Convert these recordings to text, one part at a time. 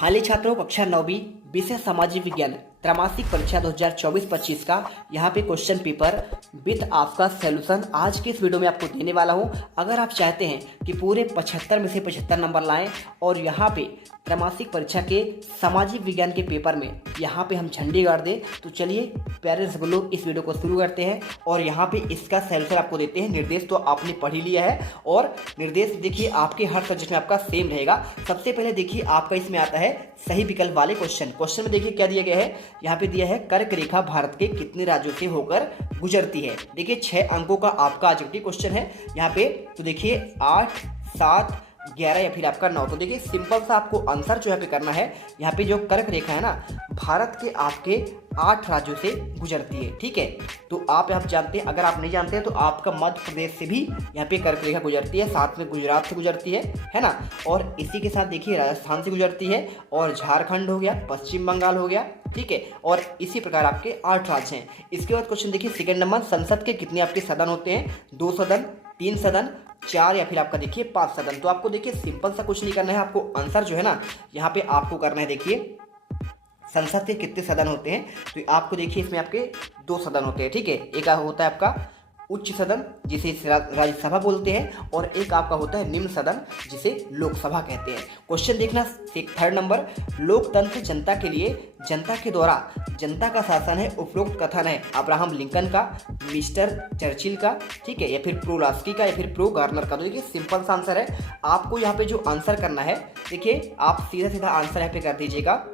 हाली छात्रों कक्षा 9वीं विषय सामाजिक विज्ञान त्रैमासिक परीक्षा 2024-25 का यहाँ पे क्वेश्चन पेपर विथ आपका सॉल्यूशन आज के इस वीडियो में आपको देने वाला हूँ। अगर आप चाहते हैं कि पूरे 75 में से 75 नंबर लाएं और यहाँ पे त्रैमासिक परीक्षा के सामाजिक विज्ञान के पेपर में यहाँ पे हम झंडी गाड़ दें, तो चलिए प्यारे लोग इस वीडियो को शुरू करते हैं और यहाँ पे इसका सॉल्यूशन आपको देते हैं। निर्देश तो आपने पढ़ ही लिया है और निर्देश देखिए आपके हर सब्जेक्ट में आपका सेम रहेगा। सबसे पहले देखिए आपका इसमें आता है सही विकल्प वाले क्वेश्चन में देखिए क्या दिया गया है। यहाँ पे दिया है कर्क रेखा भारत के कितने राज्यों से होकर गुजरती है। देखिए 6 अंकों का आपका ऑब्जेक्टिव क्वेश्चन है यहाँ पे। तो देखिए 8, 7, 11 या फिर आपका 9। तो देखिए सिंपल सा आपको आंसर जो यहाँ पे करना है। यहाँ पे जो कर्क रेखा है ना, भारत के आपके 8 राज्यों से गुजरती है। ठीक है, तो आप जानते हैं। अगर आप नहीं जानते हैं तो आपका मध्य प्रदेश से भी यहाँ पे कर्क रेखा गुजरती है, साथ में गुजरात से गुजरती है ना। और इसी के साथ देखिए राजस्थान से गुजरती है और झारखंड हो गया, पश्चिम बंगाल हो गया। ठीक है, और इसी प्रकार आपके 8 राज्य हैं। इसके बाद क्वेश्चन देखिए सेकंड नंबर, संसद के कितने आपके सदन होते हैं? 2 सदन, 3 सदन, 4 या फिर आपका देखिए 5 सदन। तो आपको देखिए सिंपल सा कुछ नहीं करना है, आपको आंसर जो है ना यहाँ पे आपको करना है। देखिए संसद के कितने सदन होते हैं, तो आपको देखिए इसमें आपके 2 सदन होते हैं। ठीक है, एक होता है आपका उच्च सदन जिसे राज्यसभा बोलते हैं और एक आपका होता है निम्न सदन जिसे लोकसभा कहते हैं। क्वेश्चन देखना थर्ड नंबर, लोकतंत्र जनता के लिए, जनता के द्वारा जनता का शासन है। उपरोक्त कथन है अब्राहम लिंकन का, मिस्टर चर्चिल का, ठीक है, या फिर प्रो लास्की का या फिर प्रो गार्नर का। तो देखिए सिंपल सा आंसर है। आपको यहाँ पे जो आंसर करना है, देखिए आप सीधा सीधा आंसर यहाँ पे कर दीजिएगा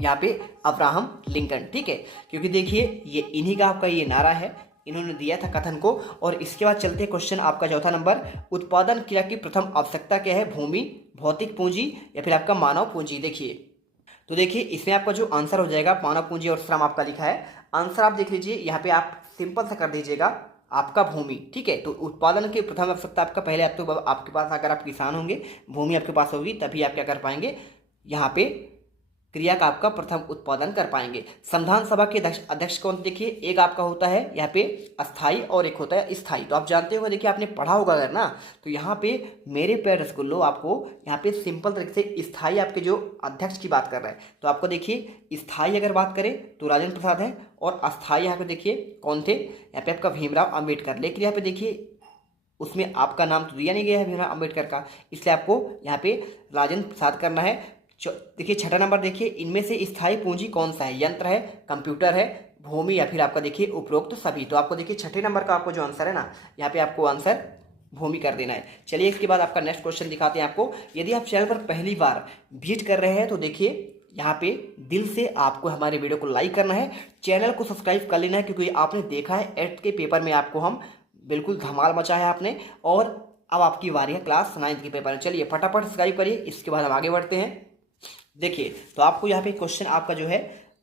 यहाँ पे अब्राहम लिंकन। ठीक है, क्योंकि देखिए ये इन्हीं का आपका ये नारा है, इन्होंने दिया था कथन को। और इसके बाद चलते हैं क्वेश्चन आपका चौथा नंबर, उत्पादन क्रिया की प्रथम आवश्यकता क्या है? भूमि, भौतिक पूंजी या फिर आपका मानव पूंजी। देखिए तो देखिए इसमें आपका जो आंसर हो जाएगा मानव पूंजी और श्रम आपका लिखा है। आंसर आप देख लीजिए यहाँ पे, आप सिंपल सा कर दीजिएगा आपका भूमि। ठीक है, तो उत्पादन की प्रथम आवश्यकता आपका पहले आप तो आपके पास, अगर आप किसान होंगे, भूमि आपके पास होगी, तभी आप क्या कर पाएंगे, यहाँ पे क्रिया का आपका प्रथम उत्पादन कर पाएंगे। संविधान सभा के अध्यक्ष कौन? देखिए एक आपका होता है यहाँ पे अस्थाई और एक होता है स्थाई। तो आप जानते हो, देखिए आपने पढ़ा होगा अगर ना, तो यहाँ पे मेरे प्यारे रसगुल्लो आपको यहाँ पे सिंपल तरीके से स्थाई आपके जो अध्यक्ष की बात कर रहा है। तो आपको देखिए स्थाई अगर बात करें तो राजेंद्र प्रसाद है और अस्थाई यहाँ पे देखिए कौन थे? यहाँ पे आपका भीमराव अम्बेडकर। लेकिन यहाँ पे देखिए उसमें आपका नाम तो दिया नहीं गया है भीमराव अम्बेडकर का, इसलिए आपको यहाँ पे राजेंद्र प्रसाद करना है। देखिए छठा नंबर, देखिए इनमें से स्थायी पूंजी कौन सा है? यंत्र है, कंप्यूटर है, भूमि या फिर आपका देखिए उपरोक्त सभी। तो आपको देखिए छठे नंबर का आपको जो आंसर है ना, यहाँ पे आपको आंसर भूमि कर देना है। चलिए इसके बाद आपका नेक्स्ट क्वेश्चन दिखाते हैं आपको। यदि आप चैनल पर पहली बार विजिट कर रहे हैं तो देखिए यहाँ पे दिल से आपको हमारे वीडियो को लाइक करना है, चैनल को सब्सक्राइब कर लेना है, क्योंकि आपने देखा है 8th के पेपर में आपको हम बिल्कुल धमाल मचाया आपने, और अब आपकी बारी है क्लास 9th के पेपर में। चलिए फटाफट सब्सक्राइब करिए, इसके बाद हम आगे बढ़ते हैं। देखिए तो आपको यहाँ पे क्वेश्चन आपका जो है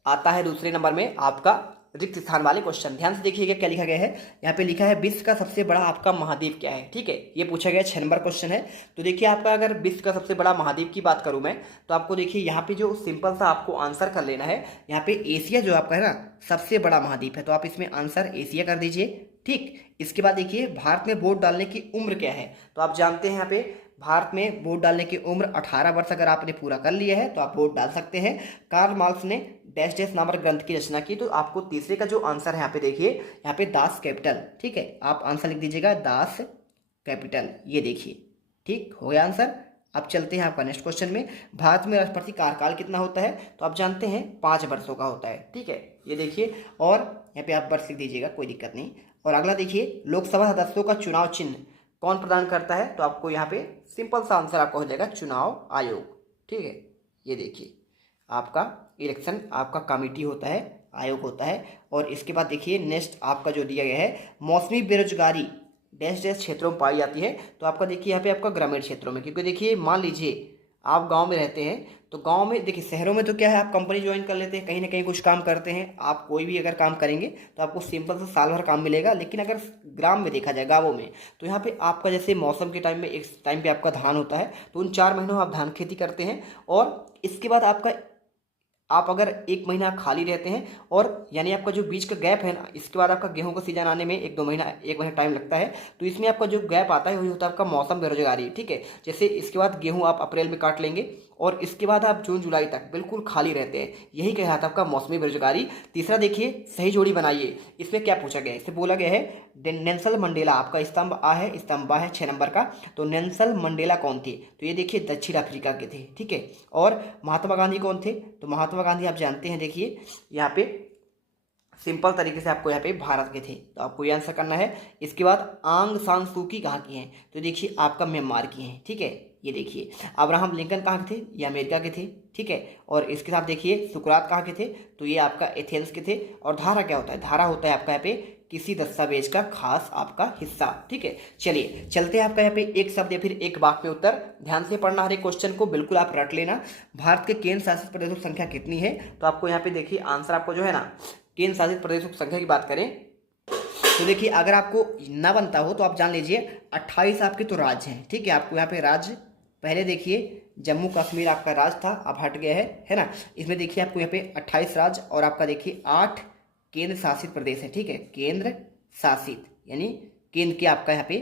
आता है दूसरे नंबर में आपका रिक्त स्थान वाले क्वेश्चन। ध्यान से देखिएगा क्या लिखा गया है। यहाँ पे लिखा है विश्व का सबसे बड़ा आपका महाद्वीप क्या है? ठीक है, ये पूछा गया 6 नंबर क्वेश्चन है। तो देखिए आपका अगर विश्व का सबसे बड़ा महाद्वीप की बात करूँ मैं, तो आपको देखिए यहाँ पे जो सिंपल सा आपको आंसर कर लेना है। यहाँ पे एशिया जो आपका है ना सबसे बड़ा महाद्वीप है, तो आप इसमें आंसर एशिया कर दीजिए। ठीक, इसके बाद देखिए भारत में वोट डालने की उम्र क्या है? तो आप जानते हैं यहाँ पे भारत में वोट डालने की उम्र 18 वर्ष अगर आपने पूरा कर लिया है तो आप वोट डाल सकते हैं। कार्ल मार्क्स ने डैश डैश नामक ग्रंथ की रचना की। तो आपको तीसरे का जो आंसर है यहाँ पे देखिए, यहाँ पे दास कैपिटल। ठीक है, आप आंसर लिख दीजिएगा दास कैपिटल, ये देखिए। ठीक हो गया आंसर। अब चलते हैं आपका नेक्स्ट क्वेश्चन में। भारत में राष्ट्रपति कार्यकाल कितना होता है? तो आप जानते हैं 5 वर्षों का होता है। ठीक है, ये देखिए, और यहाँ पे आप वर्ष लिख दीजिएगा, कोई दिक्कत नहीं। और अगला देखिए लोकसभा सदस्यों का चुनाव चिन्ह कौन प्रदान करता है? तो आपको यहाँ पे सिंपल सा आंसर आपका हो जाएगा चुनाव आयोग। ठीक है, ये देखिए आपका इलेक्शन आपका कमेटी होता है, आयोग होता है। और इसके बाद देखिए नेक्स्ट आपका जो दिया गया है, मौसमी बेरोजगारी डैश डैश क्षेत्रों में पाई जाती है। तो आपका देखिए यहाँ पे आपका ग्रामीण क्षेत्रों में, क्योंकि देखिए मान लीजिए आप गांव में रहते हैं, तो गांव में देखिए, शहरों में तो क्या है आप कंपनी ज्वाइन कर लेते हैं, कहीं ना कहीं कुछ काम करते हैं। आप कोई भी अगर काम करेंगे तो आपको सिंपल से साल भर काम मिलेगा। लेकिन अगर ग्राम में देखा जाए, गाँवों में, तो यहाँ पे आपका जैसे मौसम के टाइम में एक टाइम पे आपका धान होता है, तो उन 4 महीनों में आप धान खेती करते हैं। और इसके बाद आपका आप अगर 1 महीना खाली रहते हैं, और यानी आपका जो बीच का गैप है ना, इसके बाद आपका गेहूं का सीजन आने में 1 महीना टाइम लगता है। तो इसमें आपका जो गैप आता है वही होता है आपका मौसम बेरोजगारी। ठीक है, जैसे इसके बाद गेहूं आप अप्रैल में काट लेंगे और इसके बाद आप जून जुलाई तक बिल्कुल खाली रहते हैं, यही कहलाता है आपका मौसमी बेरोजगारी। तीसरा देखिए, सही जोड़ी बनाइए। इसमें क्या पूछा गया है, इससे बोला गया है नेल्सन मंडेला, आपका स्तंभ आ है, स्तंभ बा है 6 नंबर का। तो नेल्सन मंडेला कौन थे, तो ये देखिए दक्षिण अफ्रीका के थे, ठीक है। और महात्मा गांधी कौन थे, तो महात्मा गांधी आप जानते हैं, देखिए यहाँ पे सिंपल तरीके से आपको यहाँ पे भारत के थे, तो आपको ये आंसर करना है। इसके बाद आंग सान सू की कहाँ की हैं, तो देखिए आपका म्यांमार की हैं, ठीक है। ये देखिए अब्राहम लिंकन कहाँ के थे, ये अमेरिका के थे, ठीक है। और इसके साथ देखिए सुकरात कहाँ के थे, तो ये आपका एथेंस के थे। और धारा क्या होता है, धारा होता है आपका यहाँ पे किसी दस्तावेज का खास आपका हिस्सा, ठीक है। चलिए चलते हैं आपका यहाँ पे एक शब्द या फिर एक वाक्य में उत्तर। ध्यान से पढ़ना हर एक क्वेश्चन को, बिल्कुल आप रट लेना। भारत के केंद्र शासित प्रदेशों की संख्या कितनी है, तो आपको यहाँ पे देखिए आंसर आपको जो है ना, केंद्र शासित प्रदेशों की संख्या की बात करें तो देखिए अगर आपको ना बनता हो तो आप जान लीजिए 28 आपके तो राज्य हैं, ठीक है। आपको यहाँ पे राज्य पहले देखिए जम्मू कश्मीर आपका राज्य था, अब हट गया है ना। इसमें देखिए आपको यहाँ पे 28 राज्य और आपका देखिए 8 केंद्र शासित प्रदेश है, ठीक है। केंद्र शासित यानी केंद्र के आपका यहाँ पे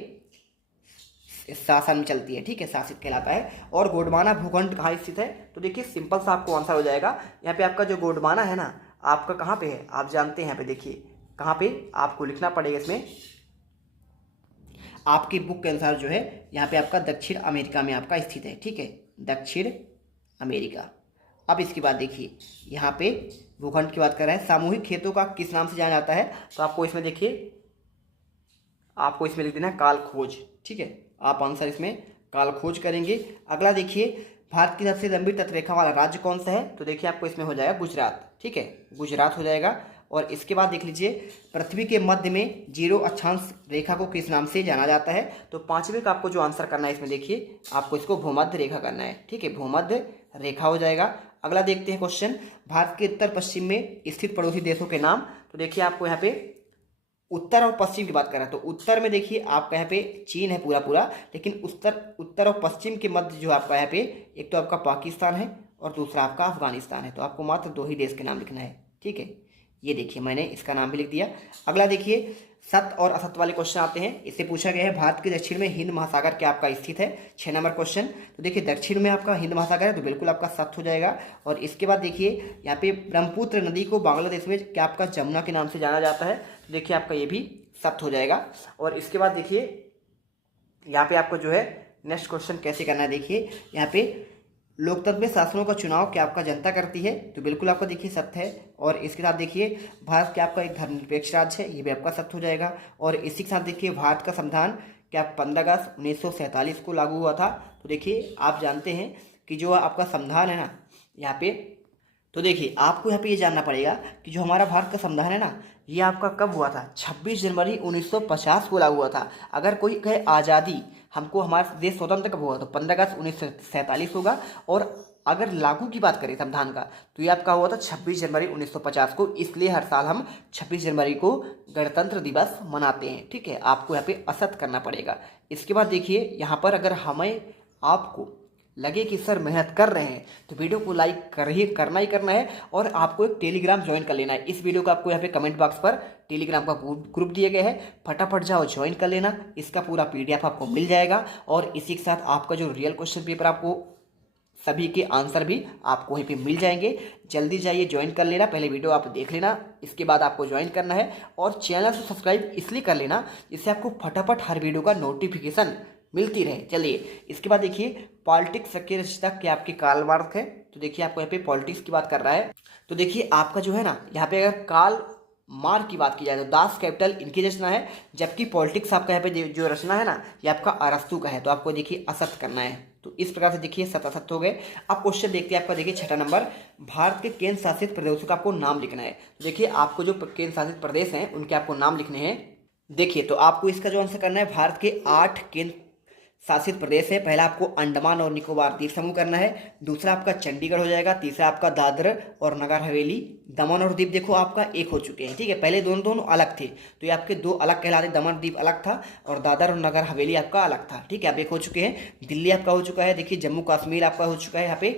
शासन में चलती है, ठीक है, शासित कहलाता है। और गोंडवाना भूखंड कहाँ स्थित है, तो देखिए सिंपल सा आपको आंसर हो जाएगा। यहाँ पे आपका जो गोंडवाना है ना, आपका कहाँ पे है, आप जानते हैं। यहाँ पे देखिए कहाँ पे आपको लिखना पड़ेगा, इसमें आपकी बुक के अनुसार जो है यहाँ पे आपका दक्षिण अमेरिका में आपका स्थित है, ठीक है, दक्षिण अमेरिका। अब इसके बाद देखिए यहाँ पे भूखंड की बात कर रहे हैं। सामूहिक खेतों का किस नाम से जाना जाता है, तो आपको इसमें देखिए आपको इसमें लिख देना है काल खोज, ठीक है। आप आंसर इसमें काल खोज करेंगे। अगला देखिए भारत की सबसे लंबी तटरेखा वाला राज्य कौन सा है, तो देखिए आपको इसमें हो जाएगा गुजरात, ठीक है, गुजरात हो जाएगा। और इसके बाद देख लीजिए पृथ्वी के मध्य में 0 अक्षांश रेखा को किस नाम से जाना जाता है, तो पांचवें का आपको जो आंसर करना है इसमें देखिए आपको इसको भूमध्य रेखा करना है, ठीक है, भूमध्य रेखा हो जाएगा। अगला देखते हैं क्वेश्चन, भारत के उत्तर पश्चिम में स्थित पड़ोसी देशों के नाम, तो देखिए आपको यहाँ पे उत्तर और पश्चिम की बात करें तो उत्तर में देखिए आपका यहाँ पे चीन है पूरा, लेकिन उत्तर और पश्चिम के मध्य जो आपका यहाँ पे एक तो आपका पाकिस्तान है और दूसरा आपका अफगानिस्तान है। तो आपको मात्र 2 ही देश के नाम लिखना है, ठीक है। ये देखिए मैंने इसका नाम भी लिख दिया। अगला देखिए सत्य और असत्य वाले क्वेश्चन आते हैं। इससे पूछा गया है भारत के दक्षिण में हिंद महासागर क्या आपका स्थित है, 6 नंबर क्वेश्चन। तो देखिए दक्षिण में आपका हिंद महासागर है, तो बिल्कुल आपका सत्य हो जाएगा। और इसके बाद देखिए यहाँ पे ब्रह्मपुत्र नदी को बांग्लादेश में क्या आपका जमुना के नाम से जाना जाता है, तो देखिए आपका ये भी सत्य हो जाएगा। और इसके बाद देखिए यहाँ पे आपको जो है नेक्स्ट क्वेश्चन कैसे करना है, देखिए यहाँ पे लोकतंत्र में शासनों का चुनाव क्या आपका जनता करती है, तो बिल्कुल आपका देखिए सत्य है। और इसके साथ देखिए भारत क्या आपका एक धर्मनिरपेक्ष राज्य है, ये भी आपका सत्य हो जाएगा। और इसी के साथ देखिए भारत का संविधान क्या 15 अगस्त 1947 को लागू हुआ था, तो देखिए आप जानते हैं कि जो आपका संविधान है ना यहाँ पे, तो देखिए आपको यहाँ पे ये जानना पड़ेगा कि जो हमारा भारत का संविधान है ना, ये आपका कब हुआ था, 26 जनवरी 1950 को लागू हुआ था। अगर कोई कहे आज़ादी हमको हमारा देश स्वतंत्र कब हुआ, तो 15 अगस्त 1947 होगा। और अगर लागू की बात करें संविधान का, तो ये आपका हुआ था 26 जनवरी 1950 को। इसलिए हर साल हम 26 जनवरी को गणतंत्र दिवस मनाते हैं, ठीक है। आपको यहाँ पे असत्य करना पड़ेगा। इसके बाद देखिए यहाँ पर अगर हमें आपको लगे कि सर मेहनत कर रहे हैं तो वीडियो को लाइक करना ही करना है। और आपको एक टेलीग्राम ज्वाइन कर लेना है। इस वीडियो का आपको यहाँ पे कमेंट बॉक्स पर टेलीग्राम का ग्रुप दिया गया है, फटाफट जाओ ज्वाइन कर लेना। इसका पूरा PDF आपको मिल जाएगा। और इसी के साथ आपका जो रियल क्वेश्चन पेपर आपको सभी के आंसर भी आपको वहीं पे मिल जाएंगे। जल्दी जाइए ज्वाइन कर लेना, पहले वीडियो आप देख लेना, इसके बाद आपको ज्वाइन करना है। और चैनल को सब्सक्राइब इसलिए कर लेना जिससे आपको फटाफट हर वीडियो का नोटिफिकेशन मिलती रहे। चलिए इसके बाद देखिए पॉलिटिक्स की रचना क्या आपकी कार्ल मार्क्स है, तो देखिए आपको यहाँ पे पॉलिटिक्स की बात कर रहा है। तो देखिए आपका जो है ना यहाँ पे अगर कार्ल मार्क की बात की जाए तो दास कैपिटल इनकी रचना है, जबकि पॉलिटिक्स आपका यहाँ पे जो रचना है ना ये आपका अरस्तु का है। तो आपको देखिए असत्य करना है। तो इस प्रकार से देखिए सत्य असत्य हो गए। अब क्वेश्चन देखते हैं आपका, देखिए 6ठा नंबर, भारत के केंद्र शासित प्रदेशों का आपको नाम लिखना है। देखिए आपको जो केंद्र शासित प्रदेश हैं उनके आपको नाम लिखने हैं। देखिए तो आपको इसका जो आंसर करना है, भारत के 8 केंद्र शासित प्रदेश है। पहला आपको अंडमान और निकोबार द्वीप समूह करना है, दूसरा आपका चंडीगढ़ हो जाएगा, तीसरा आपका दादर और नगर हवेली। दमन और दीप देखो आपका एक हो चुके हैं, ठीक है। पहले दोनों अलग थे तो ये आपके 2 अलग कहलाते, दमन द्वीप अलग था और दादर और नगर हवेली आपका अलग था, ठीक है। अब एक हो चुके हैं। दिल्ली आपका हो चुका है, देखिए जम्मू कश्मीर आपका हो चुका है यहाँ पे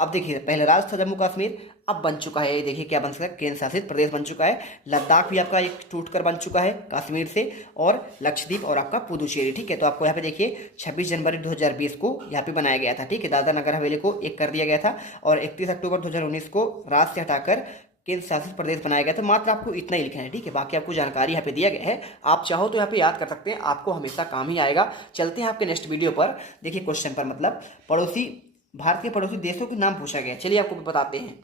अब देखिए पहले राज्य था जम्मू कश्मीर, अब बन चुका है, ये देखिए क्या बन चुका है, केंद्र शासित प्रदेश बन चुका है। लद्दाख भी आपका एक टूटकर बन चुका है कश्मीर से, और लक्षद्वीप और आपका पुदुचेरी, ठीक है। तो आपको यहाँ पे देखिए 26 जनवरी 2020 को यहाँ पे बनाया गया था, ठीक है। दादरा नगर हवेली को एक कर दिया गया था और 31 अक्टूबर 2019 को राज्य से हटाकर केंद्र शासित प्रदेश बनाया गया था। मात्र आपको इतना ही लिखना है, ठीक है। बाकी आपको जानकारी यहाँ पे दिया गया है, आप चाहो तो यहाँ पे याद कर सकते हैं, आपको हमेशा काम ही आएगा। चलते हैं आपके नेक्स्ट वीडियो पर। देखिए क्वेश्चन पर मतलब भारत के पड़ोसी देशों के नाम पूछा गया, चलिए आपको बताते हैं।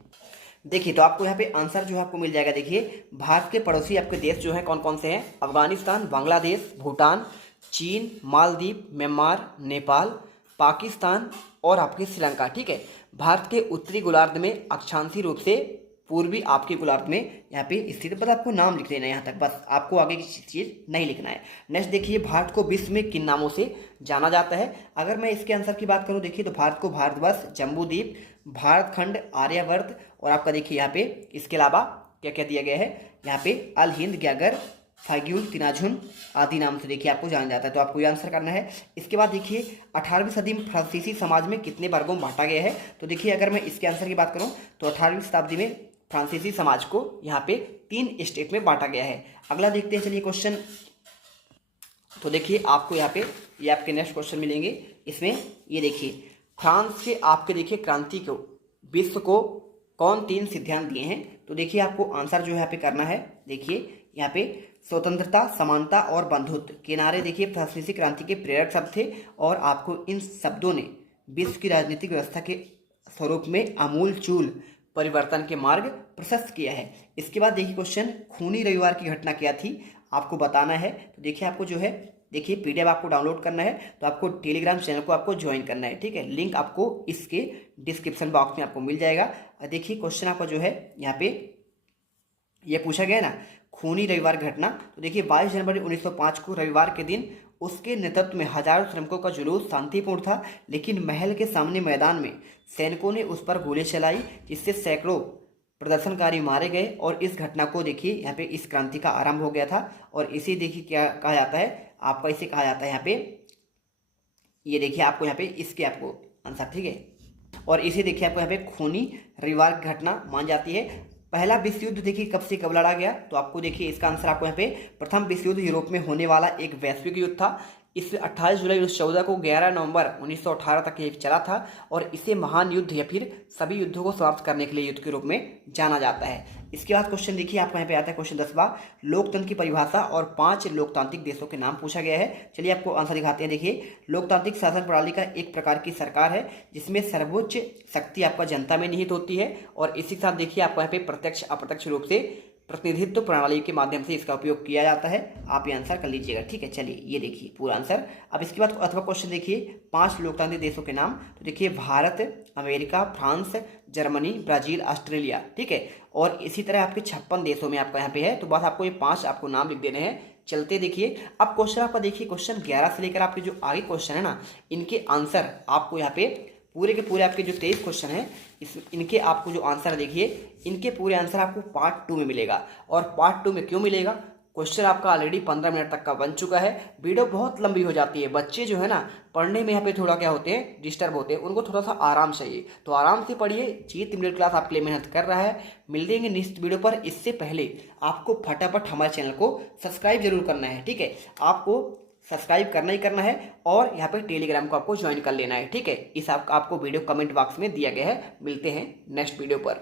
देखिए तो आपको यहाँ पे आंसर जो है आपको मिल जाएगा। देखिए भारत के पड़ोसी आपके देश जो है कौन कौन से हैं, अफगानिस्तान, बांग्लादेश, भूटान, चीन, मालदीव, म्यांमार, नेपाल, पाकिस्तान और आपके श्रीलंका, ठीक है। भारत के उत्तरी गोलार्ध में अक्षांशीय रूप से पूर्वी आपके गोलार्ध में यहाँ पे स्थित, बस आपको नाम लिख देना है यहाँ तक, बस आपको आगे की चीज़ नहीं लिखना है। नेक्स्ट देखिए भारत को विश्व में किन नामों से जाना जाता है। अगर मैं इसके आंसर की बात करूँ, देखिए तो भारत को भारतवर्ष, जम्बूद्वीप, भारत खंड, आर्यवर्त और आपका देखिए यहाँ पे इसके अलावा क्या क्या दिया गया है, यहाँ पे अल हिंद, ग्यागर, फाइग्यूल, तिनाझुन आदि नाम से देखिए आपको जाना जाता है। तो आपको ये आंसर करना है। इसके बाद देखिए 18वीं सदी में फ्रांसीसी समाज में कितने वर्गों में बांटा गया है। तो देखिए अगर मैं इसके आंसर की बात करूँ तो 18वीं शताब्दी में फ्रांसीसी समाज को यहाँ पे 3 स्टेट में बांटा गया है। अगला देखते हैं चलिए क्वेश्चन। तो देखिए आपको यहाँ पे ये आपके नेक्स्ट क्वेश्चन मिलेंगे। इसमें ये देखिए फ्रांस के आपके देखिए क्रांति को विश्व को कौन 3 सिद्धांत दिए हैं। तो देखिए आपको आंसर जो है यहाँ पे करना है। देखिए यहाँ पे स्वतंत्रता, समानता और बंधुत्व के नारे देखिए फ्रांसीसी क्रांति के प्रेरक शब्द थे और आपको इन शब्दों ने विश्व की राजनीतिक व्यवस्था के स्वरूप में आमूल-चूल परिवर्तन के मार्ग प्रशस्त किया है। इसके बाद देखिए क्वेश्चन, खूनी रविवार की घटना क्या थी, आपको बताना है। तो देखिए आपको जो है देखिए पीडीएफ आपको डाउनलोड करना है, तो आपको टेलीग्राम चैनल को आपको ज्वाइन करना है, ठीक है। लिंक आपको इसके डिस्क्रिप्शन बॉक्स में आपको मिल जाएगा। देखिए क्वेश्चन आपका जो है यहाँ पे ये पूछा गया ना, खूनी रविवार घटना। तो देखिए 22 जनवरी 1905 को रविवार के दिन उसके नेतृत्व में हजारों श्रमिकों का जुलूस शांतिपूर्ण था, लेकिन महल के सामने मैदान में सैनिकों ने उस पर गोली चलाई, जिससे सैकड़ों प्रदर्शनकारी मारे गए। और इस घटना को देखिए यहाँ पे इस क्रांति का आरंभ हो गया था। और इसे देखिए क्या कहा जाता है, आपका इसे कहा जाता है यहाँ पे, ये देखिए आपको यहाँ पे इसके आपको आंसर, ठीक है। और इसे देखिए आपको यहाँ पे खूनी रविवार घटना मान जाती है। पहला विश्व युद्ध देखिए कब से कब लड़ा गया। तो आपको देखिए इसका आंसर आपको यहाँ पे प्रथम विश्व युद्ध यूरोप में होने वाला एक वैश्विक युद्ध था। इस 28 जुलाई 1914 को 11 नवंबर 1918 तक ये चला था और इसे महान युद्ध या फिर सभी युद्धों को समाप्त करने के लिए युद्ध के रूप में जाना जाता है। इसके बाद क्वेश्चन देखिए आपको यहाँ पे आता है क्वेश्चन 10वां, लोकतंत्र की परिभाषा और 5 लोकतांत्रिक देशों के नाम पूछा गया है। चलिए आपको आंसर दिखाते हैं। देखिए लोकतांत्रिक शासन प्रणाली का एक प्रकार की सरकार है जिसमें सर्वोच्च शक्ति आपका जनता में निहित होती है। और इसी के साथ देखिए आपको यहाँ पे प्रत्यक्ष अप्रत्यक्ष रूप से प्रतिनिधित्व प्रणाली के माध्यम से इसका उपयोग किया जाता है। आप ये आंसर कर लीजिएगा, ठीक है। चलिए ये देखिए पूरा आंसर। अब इसके बाद अथवा क्वेश्चन देखिए 5 लोकतांत्रिक देशों के नाम। तो देखिए Bharat, America, France, Germany, Brazil, Australia, ठीक है। और इसी तरह आपके 56 देशों में आपका यहाँ पे है। तो बस आपको ये 5 आपको नाम लिख देने हैं। चलते देखिए अब क्वेश्चन आपका देखिए क्वेश्चन 11 से लेकर आपके जो आगे क्वेश्चन है ना, इनके आंसर आपको यहाँ पे पूरे के पूरे आपके जो 23 क्वेश्चन हैं इनके आपको जो आंसर देखिए इनके पूरे आंसर आपको पार्ट 2 में मिलेगा। और पार्ट 2 में क्यों मिलेगा, क्वेश्चन आपका ऑलरेडी 15 मिनट तक का बन चुका है। वीडियो बहुत लंबी हो जाती है, बच्चे जो है ना पढ़ने में यहाँ पे थोड़ा क्या होते हैं, डिस्टर्ब होते हैं, उनको थोड़ा सा आराम चाहिए। तो आराम से पढ़िए, जीत मिडिल क्लास आपके लिए मेहनत कर रहा है। मिल देंगे नेक्स्ट वीडियो पर। इससे पहले आपको फटाफट हमारे चैनल को सब्सक्राइब जरूर करना है, ठीक है। आपको सब्सक्राइब करना ही करना है और यहाँ पे टेलीग्राम को आपको ज्वाइन कर लेना है, ठीक है। इस आपको वीडियो कमेंट बॉक्स में दिया गया है। मिलते हैं नेक्स्ट वीडियो पर।